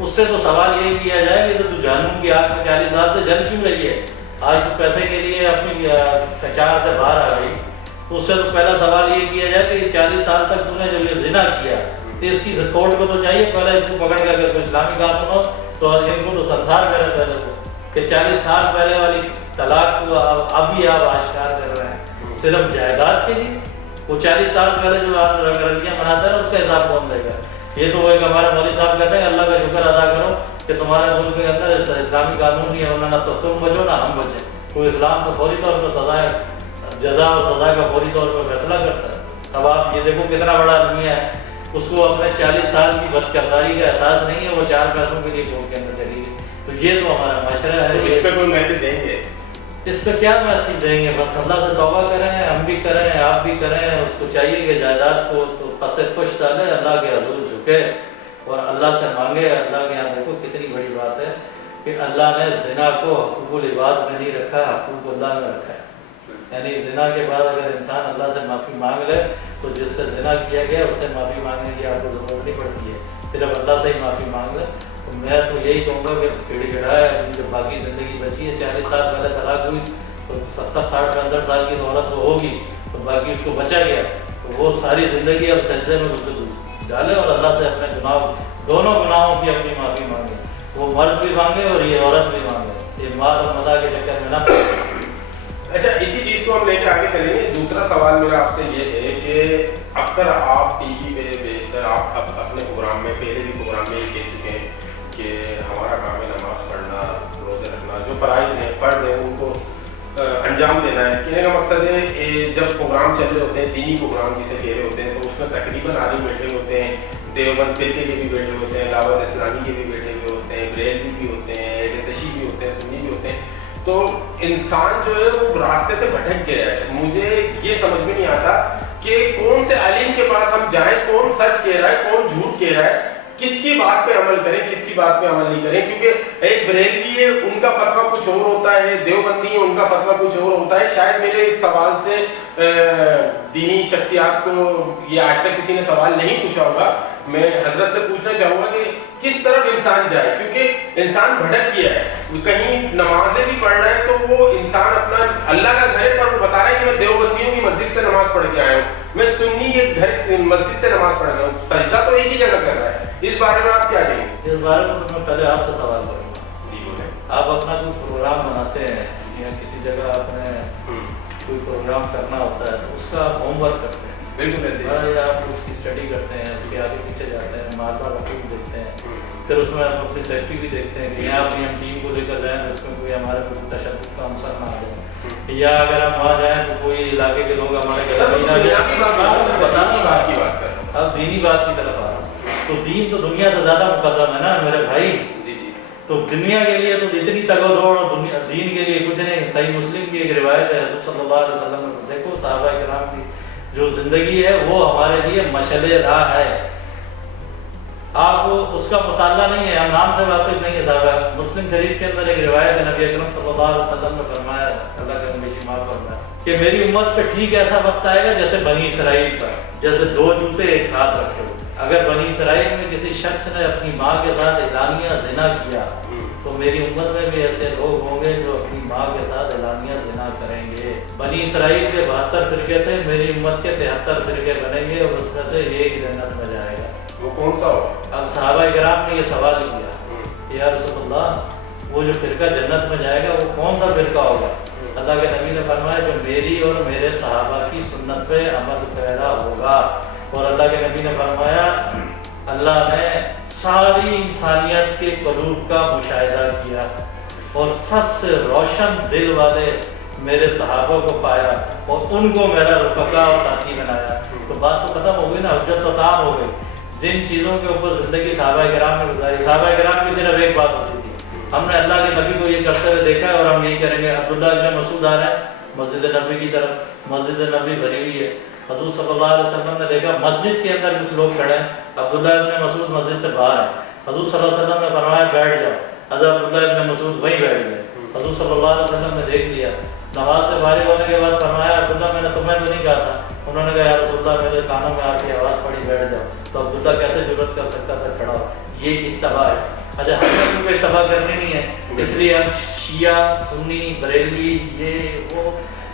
اس سے تو سوال یہ کیا جائے کہ تو جہنم کی آگ میں 40 سال سے جل کیوں رہی ہے؟ آج تو پیسے کے لیے اپنی کچار سے باہر آ گئی، اس سے تو پہلا سوال یہ کیا جائے کہ 40 سال تک تم نے جو یہ زنا کیا، اس کی کورٹ کو تو چاہیے پہلے اس کو پکڑ کر کے اسلامی قانون ہو تو ان کو تو سنسار کرے پہلے کو، کہ 40 سال پہلے والی طلاق کو اب بھی آپ آشکار کر رہے ہیں صرف جائیداد کے لیے۔ وہ 40 سال پہلے جو آپ رنگیاں بناتے ہیں اس کا حساب کون دے گا؟ یہ تو ایک ہمارے مولوی صاحب کہتے ہیں اللہ کا شکر ادا کرو کہ تمہارے ملک کے اندر اسلامی قانون نہیں ہے، نہ تو تم بچو نہ ہم بچیں۔ تو اسلام کو فوری طور پر سزا جزا اور سزا کا فوری طور پر فیصلہ کرتا ہے۔ اب آپ یہ دیکھو کتنا بڑا آدمی ہے، اس کو اپنے 40 سال کی بد کرداری کا احساس نہیں ہے، وہ 4 پیسوں کے لیے کورٹ کے اندر چلی گئی۔ تو یہ تو ہمارا معاشرہ ہے۔ اس پہ کوئی میسج دیں گے؟ اس پہ کیا میسج دیں گے؟ بس اللہ سے توبہ کریں، ہم بھی کریں، آپ بھی کریں۔ اس کو چاہیے کہ جائیداد کو تو پس پش ڈالے، اللہ کے حضور جھکے اور اللہ سے مانگے۔ اللہ کے یہاں دیکھو کتنی بڑی بات ہے کہ اللہ نے زنا کو حقوق العباد میں نہیں رکھا، حقوق اللہ میں رکھا ہے۔ یعنی زنا کے بعد اگر انسان اللہ سے معافی مانگ لے تو جس سے زنا کیا گیا اس سے معافی مانگنے کی آپ کو ضرورت نہیں پڑتی ہے، صرف اللہ سے ہی معافی مانگ لے۔ تو میں تو یہی کہوں گا کہ گڑ گڑایا جو باقی زندگی بچی ہے، 40 سال پہلے طلاق ہوئی تو 70 60 65 سال کی عورت تو ہوگی، تو باقی اس کو بچا گیا تو وہ ساری زندگی اب سجدے میں گفتگو ڈالے اور اللہ سے اپنے گناہ، دونوں گناہوں کی اپنی معافی مانگے۔ وہ مرد بھی مانگے اور یہ عورت بھی مانگے، یہ مال اور مزاح کے چکر میں نہ پڑے۔ اچھا، اسی چیز کو ہم لے کے آگے چلیں گے۔ دوسرا سوال میرا آپ سے یہ ہے کہ اکثر آپ ٹی وی پہ بیشتر آپ اپنے پروگرام میں، پہلے بھی پروگرام میں یہ کہہ چکے ہیں کہ ہمارا کام ہے نماز پڑھنا، روزے رکھنا، جو فرائض ہیں، فرض ہیں، ان کو انجام دینا ہے۔ کہنے کا مقصد ہے جب پروگرام چل رہے ہوتے ہیں، دینی پروگرام جسے کہہ رہے ہوتے ہیں، تو اس میں تقریباً عالم بیٹھے ہوتے ہیں، دیوبند فرقے کے بھی بیٹھے ہوتے ہیں، دعوت اسلامی کے بھی بیٹھے ہوئے ہوتے ہیں، بریلوی بھی ہوتے ہیں، اہل تشیع بھی ہوتے ہیں، سنی بھی ہوتے ہیں۔ تو انسان جو ہے وہ راستے سے بھٹک گیا ہے۔ مجھے یہ سمجھ میں نہیں آتا کہ کون سے عالم کے پاس ہم جائیں، کون سچ کہہ رہا ہے، کون جھوٹ کہہ رہا ہے، کس کی بات پہ عمل کریں، کس کی بات پہ عمل نہیں کریں۔ کیونکہ ایک بریلوی ہے، ان کا فتویٰ کچھ اور ہوتا ہے، دیوبندی ہے، ان کا فتویٰ کچھ اور ہوتا ہے۔ شاید میرے اس سوال سے دینی شخصیات کو یہ آج تک کسی نے سوال نہیں پوچھا ہوگا۔ میں حضرت سے پوچھنا چاہوں گا کہ کس طرف انسان جائے، کیونکہ انسان بھٹک گیا ہے۔ کہیں نمازیں بھی پڑھ رہے ہیں تو وہ انسان اپنا اللہ کا گھر پر بتا رہا ہے کہ میں دیوبندیوں کی مسجد سے نماز پڑھ کے آیا ہوں، میں سنی کے گھر مسجد سے نماز پڑھ گیا ہوں، سجدہ تو ایک ہی جگہ کر رہا ہے۔ اس بارے میں آپ کیا کہیں گے؟ اس بارے میں میں پہلے آپ سے سوال کروں گا۔ جی بولیں۔ آپ اپنا کوئی پروگرام بناتے ہیں یا کسی جگہ آپ نے کوئی پروگرام کرنا ہوتا ہے تو اس کا آپ ہوم ورک کرتے ہیں؟ بالکل ایسے آپ اس کی اسٹڈی کرتے ہیں، اس کے آگے پیچھے جاتے ہیں، مالبہ رقوم دیکھتے ہیں، پھر اس میں آپ اپنی سیفٹی بھی دیکھتے ہیں کہ یہاں اپنی ہم ٹیم کو لے کر جائیں تو اس میں کوئی ہمارے کوئی تشدد کا عنصر نہ آ جائے، یا اگر ہم وہاں جائیں تو کوئی علاقے کے لوگ ہمارے گلا نہیں آ جائیں۔ اب دینی بات کی طرف آ رہا ہوں تو دین تو دنیا سے زیادہ مقدم ہے نا میرے بھائی۔ تو دنیا کے لیے تو اتنی تگ و دوڑ اور دین کے لیے کچھ نہیں۔ صحیح مسلم کی ایک روایت ہے، حضور صلی اللہ علیہ وسلم نے دیکھو صحابہ کرام کی جو زندگی ہے وہ ہمارے لیے مشعل راہ ہے۔ آپ کو اس کا مطالعہ نہیں ہے، ہم نام سے واقف نہیں ہے۔ صحابہ مسلم شریف کے اندر ایک روایت ہے، نبی اکرم صلی اللہ علیہ وسلم نے فرمایا، اللہ کے نبی کی معاف فرمایا کہ میری امت پہ ٹھیک ایسا وقت آئے گا جیسے بنی اسرائیل پر، جیسے 2 جوتے ایک ساتھ رکھے ہو۔ اگر بنی اسرائیل میں کسی شخص نے اپنی ماں کے ساتھ اعلانیہ زنا کیا تو میری امت میں بھی ایسے لوگ ہوں گے جو اپنی ماں کے ساتھ اعلانیہ زنا کریں گے۔ بنی اسرائیل کے 72 فرقے تھے، میری امت کے 73 فرقے بنیں گے اور اس میں سے ایک جنت میں جائے گا۔ وہ کون سا ہوگا؟ اب صحابہ کرام نے یہ سوال کیا کہ یا رسول اللہ وہ جو فرقہ جنت میں جائے گا وہ کون سا فرقہ ہوگا؟ اللہ کے نبی نے فرمایا جو میری اور میرے صحابہ کی سنت پہ عمل پیرا ہوگا۔ اور اللہ کے نبی نے فرمایا اللہ نے ساری انسانیت کے قلوب کا مشاہدہ کیا اور سب سے روشن دل والے میرے صحابہ کو پایا اور ان کو میرا رفقا اور ساتھی بنایا۔ تو بات تو ختم ہو گئی نا، حجت تو تام ہو گئی۔ جن چیزوں کے اوپر زندگی صحابہ کرام نے گزاری، صحابہ کرام کی صرف ایک بات ہوتی تھی، ہم نے اللہ کے نبی کو یہ کرتے ہوئے دیکھا ہے اور ہم یہی کریں گے۔ عبداللہ ابن مسعود آ رہے ہیں مسجد نبی کی طرف، مسجد نبی بھری ہوئی ہے، حضور صلی اللہ علیہ وسلم نے دیکھا مسجد کے اندر کچھ لوگ کھڑے ہیں، عبداللہ ابن مسعود مسجد سے باہر ہیں، حضور صلی اللہ علیہ وسلم نے فرمایا بیٹھ جاؤ، حضرت عبداللہ ابن مسعود وہیں بیٹھ گئے۔ حضور صلی اللہ علیہ وسلم نے دیکھ لیا، نماز سے فارغ ہونے کے بعد فرمایا عبداللہ میں نے تمہیں تو نہیں کہا تھا؟ انہوں نے کہا یا رسول اللہ میرے کانوں میں آپ کی آواز پڑی بیٹھ جاؤ۔ تو عبداللہ کیسے جرأت کر سکتا تھا کھڑا ہو؟ یہ اتباع ہے۔ اچھا ہمیں کوئی اتفاق کرنے نہیں ہے، اس لیے ہم شیعہ سنی بریلوی یہ وہ،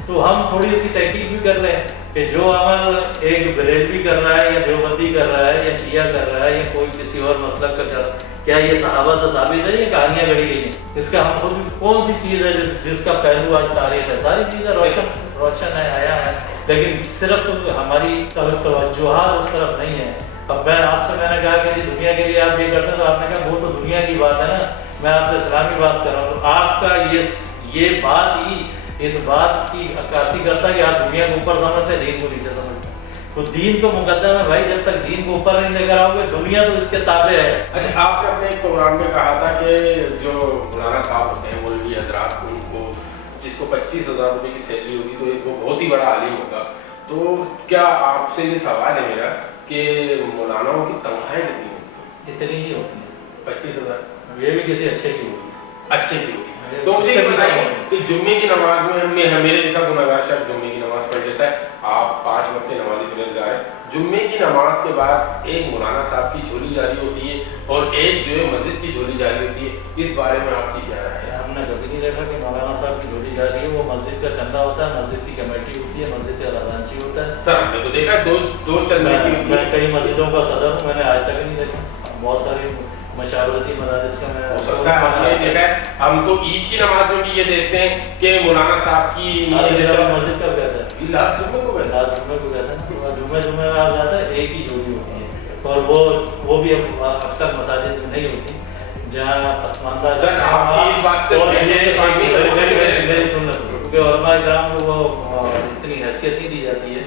تو ہم تھوڑی اس کی تحقیق بھی کر رہے ہیں کہ جو عمل ایک بریلوی کر رہا ہے یا دیوبندی کر رہا ہے یا شیعہ کر رہا ہے یا کوئی کسی اور مسلک کا کر رہا ہے، کیا یہ صحابہ سے ثابت ہے یہ کہانیاں گڑی گئی ہیں؟ اس کا ہم خود کون سی چیز ہے جس کا پہلو آج تاریخ ہے؟ ساری چیزیں روشن ہے، آیا ہے، لیکن صرف ہماری توجہات اس طرف نہیں ہے۔ اب میں آپ سے میں نے کہا کہ جی دنیا کے لیے آپ یہ کرتے ہیں، تو آپ نے کہا وہ تو دنیا کی بات ہے نا، میں آپ سے اسلامی بات کر رہا ہوں۔ تو آپ کا یہ بات ہی اس بات کی عکاسی کرتا ہے کہ آپ دنیا کو اوپر سمجھتے ہیں، دین کو نیچے سمجھتے ہیں۔ تو دین تو مقدم ہے بھائی، جب تک دین کو اوپر نہیں لے کر آؤ گے دنیا تو اس کے تابع ہے۔ اچھا آپ نے اپنے ایک پروگرام میں کہا تھا کہ جو مولانا صاحب ہوتے ہیں مولوی حضرات، ان کو جس کو 25,000 روپے کی سیلری ہوگی تو وہ بہت ہی بڑا عالم ہوگا، تو کیا آپ سے یہ سوال ہے میرا کہ مولاناؤں کی تنخواہیں کتنی ہوتی ہیں؟ اتنی ہی ہوتی ہیں، 25,000، یہ بھی کسی اچھے کی ہوگی، اچھے کی ہوگی۔ تو مجھے یہ بتائیے کہ جمعے کی نماز میں میرے جیسا گناہگار شخص جمعے کی نماز پڑھ لیتا ہے، آپ 5 وقت نمازی پرہیزگار ہیں، جمعے کی نماز کے بعد ایک مولانا صاحب کی جھولی جاری ہوتی ہے اور ایک جو ہے مسجد کی جھولی جاری ہوتی ہے، اس بارے میں آپ کی کیا رائے ہے؟ ہم نے کبھی نہیں دیکھا کہ مولانا صاحب کی جھولی جا رہی ہے، وہ مسجد کا چندہ ہوتا ہے، مسجد کی کمیٹی ہوتی ہے، مسجد کا خزانچی ہوتا ہے۔ سر ہم نے تو دیکھا دو چندے کی، میں کئی مسجدوں کا صدر ہوں، میں نے آج تک نہیں دیکھا، بہت ساری مشاورتی مدارس کا میں ہو سکتا ہے ہم نے دیکھا ہے، ہم تو عید کی نماز میں بھی یہ دیکھتے ہیں کہ مولانا صاحب کی مسجد کا کہتا ہے لاسٹ جمعے کو گئے، رات جمعے کو کہتا ہے، جمعے میں آ جاتا ہے، ایک ہی جھولی ہوتی ہے، اور وہ بھی اکثر مساجد میں نہیں ہوتی جہاں پسماندہ سر آپ کی اس بات سے میری سنت، کیونکہ علماء کرام کو وہ اتنی حیثیت نہیں دی جاتی ہے،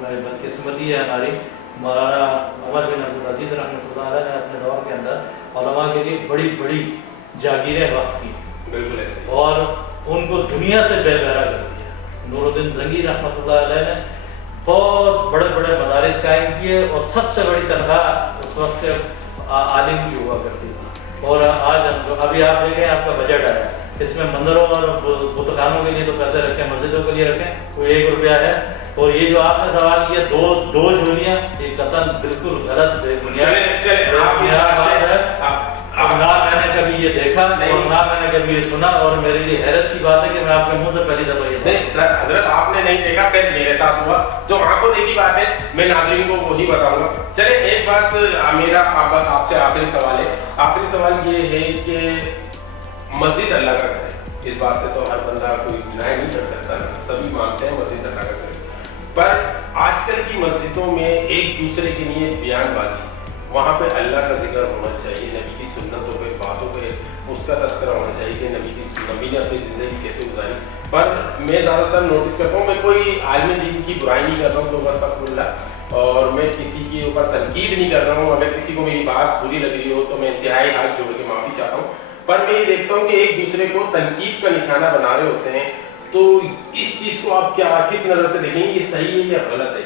بدقسمتی ہے ہماری۔ مولانا عمر بن عبدالعزیز رحمۃ اللہ علیہ نے اپنے دور کے اندر علماء کے لیے بڑی بڑی جاگیریں وقف کی، بالکل ایسے، اور ان کو دنیا سے بے بہرا کر دیا۔ نور الدین زنگی رحمۃ اللہ علیہ نے بہت بڑے بڑے مدارس قائم کیے، اور سب سے بڑی تنخواہ اس وقت کے عالم کی ہوا کرتی تھی۔ اور آج ابھی آپ دیکھیں آپ کا بجٹ آیا، اس میں مندروں اور بت خانوں کے لیے تو پیسے رکھیں، مسجدوں کے لیے رکھیں، کوئی 1 روپیہ ہے۔ اور یہ جو آپ نے سوال کیا دو جھولیاں، یہ قطعاً بالکل غلط بے بنیاد ہے، نہ میں نے کبھی یہ دیکھا اور نہ میں نے کبھی یہ سنا، اور میرے لیے حیرت کی بات ہے کہ میں آپ کے منہ سے پہلی دفعہ یہ نہیں سر حضرت آپ نے نہیں دیکھا، پھر میرے ساتھ ہوا جو آنکھوں دیکھی بات ہے، میں ناظرین کو وہی بتاؤں گا۔ چلے ایک بات میرا بس آپ سے آخری سوال ہے، آخری سوال یہ ہے کہ مسجد اللہ کا گھر ہے، اس بات سے تو ہر بندہ کوئی بنائی نہیں کر سکتا، سبھی مانتے ہیں مسجد اللہ کا گھر ہے، پر آج کل کی مسجدوں میں ایک دوسرے کے لیے بیان بازی، وہاں پہ اللہ کا ذکر ہونا چاہیے، نبی کی سنتوں پہ باتوں پہ اس کا تذکرہ ہونا چاہیے کہ نبی نے اپنی زندگی کیسے گزاری۔ پر میں زیادہ تر نوٹس کرتا ہوں، میں کوئی عالم دین کی برائی نہیں کر رہا ہوں، تو استغفر اللہ، اور میں کسی کے اوپر تنقید نہیں کر رہا ہوں، اگر کسی کو میری بات بری لگ رہی ہو تو میں انتہائی ہاتھ جوڑ کے معافی چاہتا ہوں، پر میں یہ دیکھتا ہوں کہ ایک دوسرے کو تنقید کا نشانہ بنا رہے ہوتے ہیں، تو اس چیز کو آپ کیا کس نظر سے دیکھیں گے، یہ صحیح ہے یا غلط ہے؟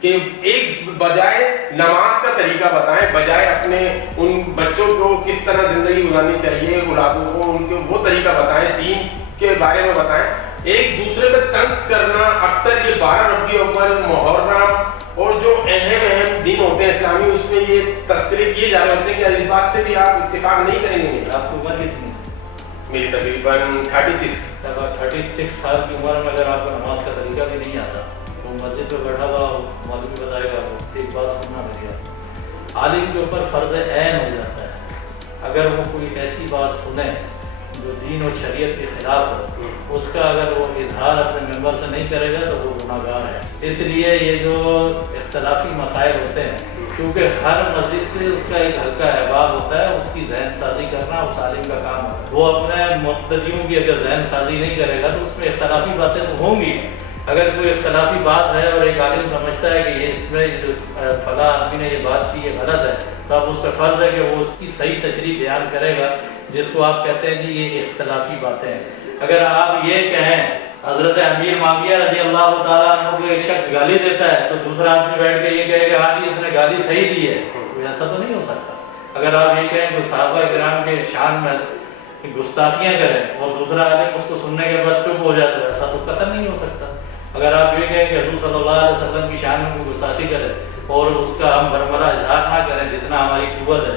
کہ ایک بجائے نماز کا طریقہ بتائیں، بجائے اپنے ان بچوں کو کس طرح زندگی گزارنی چاہیے، اولادوں کو ان کو وہ طریقہ بتائیں، دین کے بارے میں بتائیں، ایک دوسرے پہ طنز کرنا، اکثر یہ 12 ربیع الاول، محرم اور جو اہم دن ہوتے ہیں اسلامی، اس میں یہ تذکرے کیے جا رہے ہوتے ہیں کہ اس بات سے بھی آپ اتفاق نہیں کریں گے؟ آپ کو عمر کتنی؟ میری تقریباً 36۔ 36 سال کی عمر میں اگر آپ کو نماز کا طریقہ بھی نہیں آتا، تو مسجد پہ بیٹھا ہوا مولوی بھی بتائے گا، ایک بات سننا میری، عالم کے اوپر فرض عین ہو جاتا ہے، اگر وہ کوئی ایسی بات سنے جو دین اور شریعت کے خلاف ہو، اس کا اگر وہ اظہار اپنے ممبر سے نہیں کرے گا تو وہ گناہ گار ہے۔ اس لیے یہ جو اختلافی مسائل ہوتے ہیں، کیونکہ ہر مسجد پہ اس کا ایک حلقہ احباب ہوتا ہے، اس کی ذہن سازی کرنا اس عالم کا کام ہے، وہ اپنے مقتدیوں کی اگر ذہن سازی نہیں کرے گا تو اس میں اختلافی باتیں تو ہوں گی۔ اگر کوئی اختلافی بات ہے اور ایک عالم سمجھتا ہے کہ یہ اس میں جو فلاں آدمی نے یہ بات کی یہ غلط ہے، تو اب اس کا فرض ہے کہ وہ اس کی صحیح تشریح بیان کرے گا، جس کو آپ کہتے ہیں جی یہ اختلافی باتیں ہیں۔ اگر آپ یہ کہیں حضرت امیر معاویہ رضی اللہ تعالیٰ عنہ کو ایک شخص گالی دیتا ہے تو دوسرا آدمی بیٹھ کے یہ کہے کہ ہاں جی اس نے گالی صحیح دی ہے، تو ایسا تو نہیں ہو سکتا۔ اگر آپ یہ کہیں کہ صحابہ کرام کے شان میں گستاخیاں کریں اور دوسرا عالم اس کو سننے کے بعد چپ ہو جائے تو ایسا تو قطعاً نہیں ہو سکتا۔ اگر آپ یہ کہیں کہ حضور صلی اللہ علیہ وسلم کی شان میں کوئی گستاخی کرے اور اس کا ہم برملا اظہار نہ کریں جتنا ہماری قوت ہے،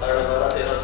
12.5-13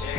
6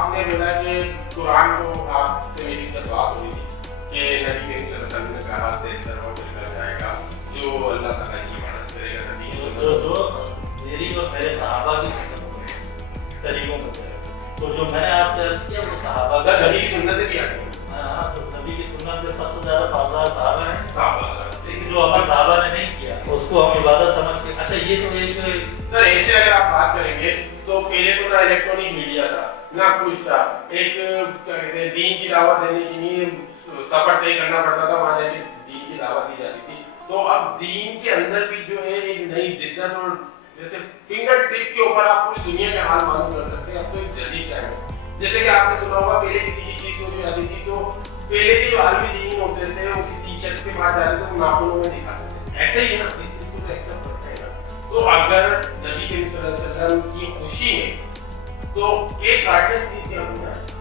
آپ نے بولا کہ قرآن کو آپ سے میری بات ہوئی تھی کہ نبی کریم صلی اللہ علیہ وسلم نے کہا تیری طرف مل کر جائے گا جو اللہ تعالیٰ کی عبادت کرے گا نبی جو میری اور میرے صحابہ کی سنت طریقوں کو چلے. تو جو میں نے آپ سے عرض کیا وہ صحابہ سر نبی کی سنتیں کیا ہیں؟ ہاں تو نبی کی سنت کے سب سے زیادہ پاسدار صحابہ ہیں. صحابہ جو عمل صحابہ نے نہیں کیا اس کو ہم عبادت سمجھ کے اچھا یہ تو ایک سر ایسے اگر آپ بات کریں گے تو پہلے تو نہ الیکٹرانک میڈیا تھا نہ کچھ تھا. ایک کیا کہتے ہیں دین کی دعوت دینے کے لیے سفر طے کرنا پڑتا تھا وہاں جا کے دین کی دعوت دی جاتی تھی. تو اب دین کے اندر بھی جو ہے ایک نئی جدت اور جیسے فنگر ٹپ کے اوپر آپ پوری دنیا کا حال معلوم کر سکتے ہیں. اب تو ایک جدید ٹائم ہے. جیسے کہ آپ نے سنا ہوگا پہلے کسی کی چیز ہو جاتی تھی تو پہلے کے جو عالمی دین ہوتے تھے وہ کسی شخص کے پاس جاتے تھے وہ ناخنوں میں دکھاتے تھے. ایسے ہی ہے نا اس چیز کو تو ایکسپٹ کرتے ہیں نا. تو اگر نبی کریم صلی اللہ علیہ وسلم کی خوشی میں تو کیک کاٹنے کی کیا گناہ ہے؟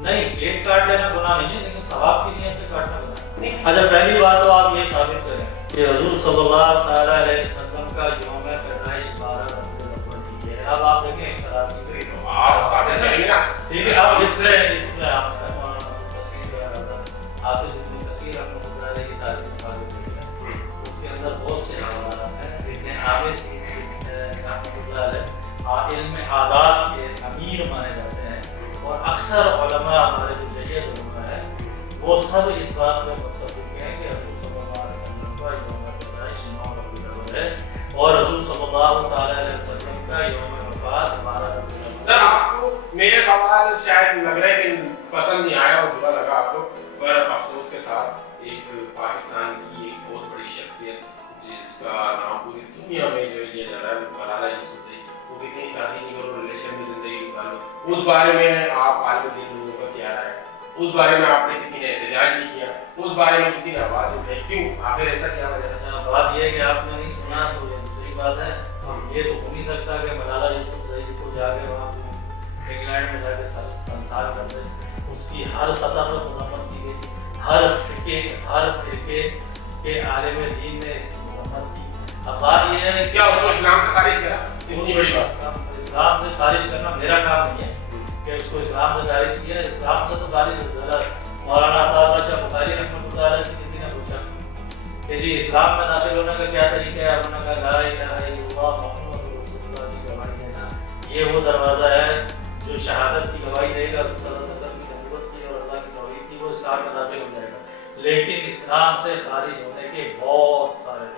نہیں کیک کاٹ لینا گناہ نہیں ہے لیکن ثواب کی نیت سے کاٹنا گناہ ہے. اچھا پہلی بات تو آپ یہ ثابت کریں کہ حضور صلی اللہ تعالیٰ علیہ وسلم کا یوم پیدائش 12 ربیع الاول ہے. اب آپ دیکھیں اختلاف کی کریں تو آپ ثابت کریں گے نا. ٹھیک ہے. اب اس میں آپ حافظ ابن کثیر رحمۃ اللہ علیہ کی تاریخ مطابق دیکھیں اس کے اندر بہت سے حوالات ہیں. لیکن عابد رحمۃ اللہ علیہ علم عادات کے امیر مانے جاتے ہیں اور اکثر علماء ہمارے جو جدید علماء ہیں وہ سب اس بات میں متفق ہیں کہ حضور صلی اللہ علیہ وسلم کا یوم پیدائش 9 ربیع الاول ہے اور حضور صلی اللہ تعالیٰ علیہ وسلم کا یوم وفات 12 ربیع الاول. سر آپ کو میرے سوال شاید لگ رہا ہے کہ پسند نہیں آیا اور برا لگا آپ کو پر افسوس کے ساتھ ایک پاکستان کی ایک بہت بڑی شخصیت جس کا نام پوری دنیا میں جو لیا جا رہا ہے ملالہ یوسفزئی وہ کتنی شادی نہیں کرو ریلیشن میں زندگی گزارو اس بارے میں آپ عالم دین لوگوں کا کیا رائے ہے؟ اس بارے میں آپ نے کسی نے احتجاج نہیں کیا اس بارے میں کسی نے آواز اٹھائی کیوں آخر ایسا کیا وجہ ہے؟ اچھا بات یہ ہے کہ آپ نے نہیں سنا تو یہ دوسری بات ہے. یہ تو ہو نہیں سکتا کہ ملالہ یوسفزئی کو جا کے وہاں انگلینڈ میں جا کے سنسار کر دیں. اس کی ہر سطح پر مذمت کی گئی. ہر فرقے کے عالم دین نے اس کی مذمت کی. اب بات یہ ہے کیا اس کو اسلام سے خارج کرا اتنی بڑی بات. اسلام سے خارج کرنا میرا کام نہیں ہے کہ اس کو اسلام سے خارج کیا. اسلام سے تو خارج ذرا مولانا عطا بچہ بخاری رحمۃ اللہ علیہ سے کسی نے پوچھا کہ جی اسلام میں داخل ہونے کا کیا طریقہ ہے. انہوں نے کہا لا الہ الا اللہ محمد رسول اللہ کی گواہی دینا. یہ وہ دروازہ ہے جو شہادت کی گواہی دے گا صلی اللہ علیہ وسلم کی نبوت کی اور اللہ کی توحید کی وہ اسلام میں داخل ہو جائے گا. لیکن اسلام سے خارج ہونے کے بہت سارے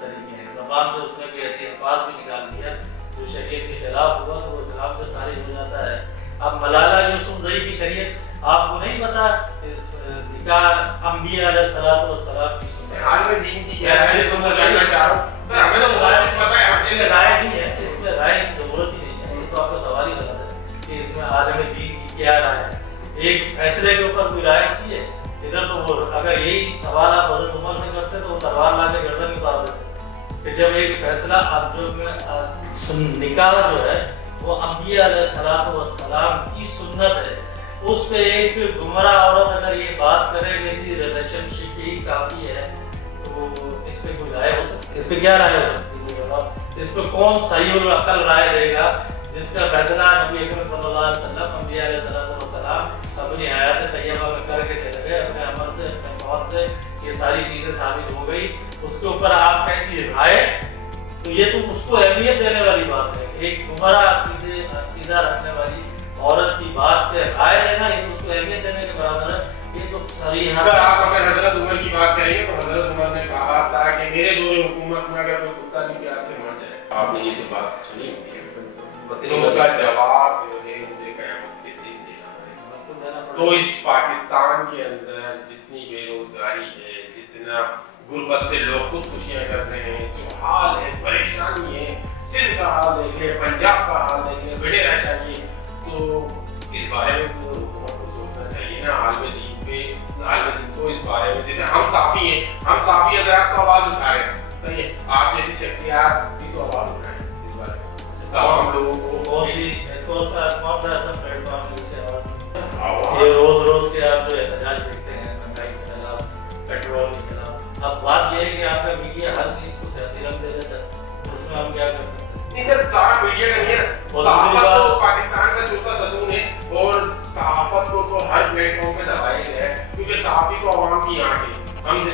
طریقے ہیں. زبان سے اس نے کوئی ایسی الفاظ بھی نکال دیا جو شریعت کے خلاف ہوا تو وہ اسلام سے خارج ہو جاتا ہے. اب ملالہ یوسفزئی کی شریعت آپ کو نہیں پتا اس نکاح انبیاء علیہ الصلوۃ والسلام کی سنت عالم دین کی کیا ہے میں جاننا چاہ رہا ہوں. سر ہمیں تو بہت پتہ ہے اس میں رائے نہیں ہے. اس میں رائے کی ضرورت ہی نہیں ہے. یہ تو آپ کا سوال ہی غلط ہے کہ اس میں عالم دین کی کیا رائے ہے. ایک فیصلے کے اوپر کوئی رائے ہوتی ہے. ادھر تو وہ اگر یہی سوال آپ حضرت عمر سے کرتے تو وہ تلوار لا کے گردن میں اتار دیتے کہ جب ایک فیصلہ آپ جو نکاح جو ہے وہ انبیاء علیہ الصلوۃ والسلام کی سنت ہے اس پہ ایک گمراہ عورت اگر یہ بات کرے کہ جی ریلیشن شپ ہی کافی ہے تو اس پہ کوئی رائے ہو سکتی ہے؟ اس پہ کیا رائے ہو سکتی ہے؟ اس پہ کون صحیح العقل رائے دے گا جس کا فیصلہ نبی اکرم صلی اللہ علیہ وسلم انبیاء علیہ السلام اپنی حیات طیبہ میں کر کے چلے گئے اپنے عمل سے اپنے قول سے یہ ساری چیزیں ثابت ہو گئی. اس کے اوپر آپ کہیں کہ رائے تو یہ تو اس کو اہمیت دینے والی بات ہے. ایک گمراہ عقیدہ رکھنے والی عورت کی بات پہ رائے دینا یہ تو اس کو اہمیت دینے کے برابر ہے. یہ تو صریحا سر آپ اگر حضرت عمر کی بات کریں گے تو حضرت عمر نے کہا تھا کہ میرے دور حکومت میں اگر کوئی کتا بھی پیاس سے مر جائے. آپ نے یہ تو بات سنی تو اس کا جواب جو ہے مجھے قیامت کے دن دینا ہے. تو اس پاکستان کے اندر جتنی بے روزگاری ہے جتنا غربت سے لوگ خودکشیاں کر رہے ہیں جو حال ہے پریشانی ہے سندھ کا حال دیکھ لیں پنجاب کا حال دیکھ لیں بڑے ریشانی ہے تو اس بارے میں تو حکومت کو سوچنا چاہیے نا. عالم دین کو اس بارے میں جیسے ہم صافی ہیں ہم صافی اگر آپ کو آواز اٹھا رہے ہیں صحیح ہے آپ جیسی شخصیات کی تو آواز اٹھائیں اس بارے میں تمام لوگوں کو کون سا ایسا پلیٹ فارم جس سے آواز یہ روز کے آپ جو احتجاج دیکھتے ہیں مہنگائی کے خلاف پیٹرول کے خلاف. اب بات یہ ہے کہ آپ کا میڈیا ہر چیز کو سیاسی رنگ دے دیتا ہے اس میں ہم کیا کر سکتے ہیں؟ نہیں سر سارا میڈیا کا نہیں ہے. صحافت تو پاکستان کا چوتھا ستون ہے اور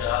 4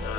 4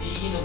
3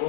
2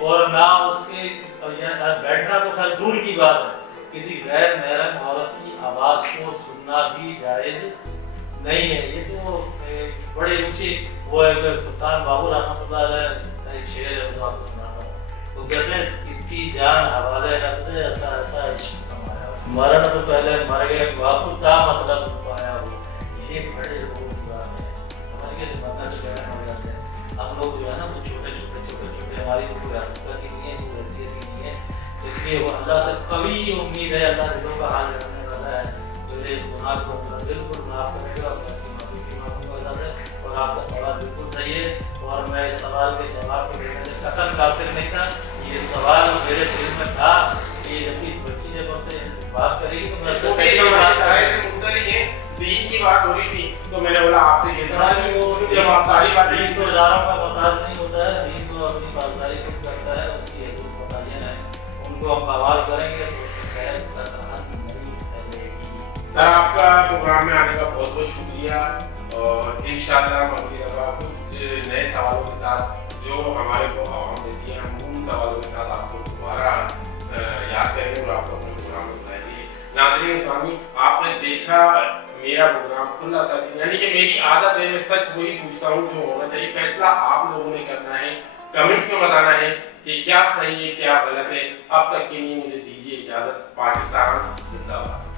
اور نہ اس کے بیٹھنا تو خیر دور کی بات ہے، کسی غیر محرم عورت کی آواز کو سننا بھی جائز نہیں ہے۔ یہ تو بڑے اونچی وہ ہے سلطان باہو رحمۃ اللہ علیہ ایک شعر ہے وہ آپ کو سناتا ہوں، وہ کہتے ہیں اتنی جان حوالے رکھتے ایسا ایسا عشق کمایا، مرن تو پہلے مر گئے باپو کا مطلب پایا ہو۔ یہ بڑے لوگوں کی بات ہے، سمجھ کے زمانہ سے کہنے ہو جاتے ہیں ہم لوگ جو ہے نا وہ چھوٹے چھوٹے ہماری کوئی حقیقت ہی نہیں ہے، کوئی حیثیت ہی نہیں ہے، اس لیے وہ اللہ سے قوی امید ہے، اللہ دلوں کا حال جاننے والا ہے، جو اس گناہ کو بالکل معاف کرے گا اور ایسی معافی کی مانگوں گا اللہ سے۔ اور آپ کا سوال بالکل صحیح ہے اور میں اس سوال کے جواب کو دینے سے قطعاً قاصر نہیں تھا، یہ سوال میرے دل میں تھا کہ جب بھی بچی جب سے بات کرے گی تو میں تو میری بات سے منسلک ہے، دین کی بات ہو رہی تھی تو میں نے بولا آپ سے یہ سوال کہ وہ جب آپ ساری بات دین کو اداروں کا محتاج نہیں ہوتا ہے، دین کو اپنی پاسداری خود کرتا ہے، اس کی حدود متعین ہے، ان کو ہم بحال کریں گے تو اس سے خیر قطعاً نہیں پھیلے گی۔ سر آپ کا پروگرام میں آنے کا بہت بہت شکریہ اور انشاءاللہ ہم اگلی دفعہ کچھ نئے سوالوں کے ساتھ جو ہمارے کو عوام دیتی ہے ہم ان سوالوں کے ساتھ آپ کو دوبارہ یاد کریں گے اور آپ کو اپنے پروگرام میں بتائیں گے۔ ناظرین اسلامی آپ نے دیکھا میرا پروگرام کھلا سچ، یعنی کہ میری عادت ہے میں سچ وہی پوچھتا ہوں جو ہونا چاہیے، فیصلہ آپ لوگوں نے کرنا ہے، کمنٹس میں بتانا ہے کہ کیا صحیح ہے کیا غلط ہے۔ اب تک کے لیے مجھے دیجیے اجازت، پاکستان زندہ باد۔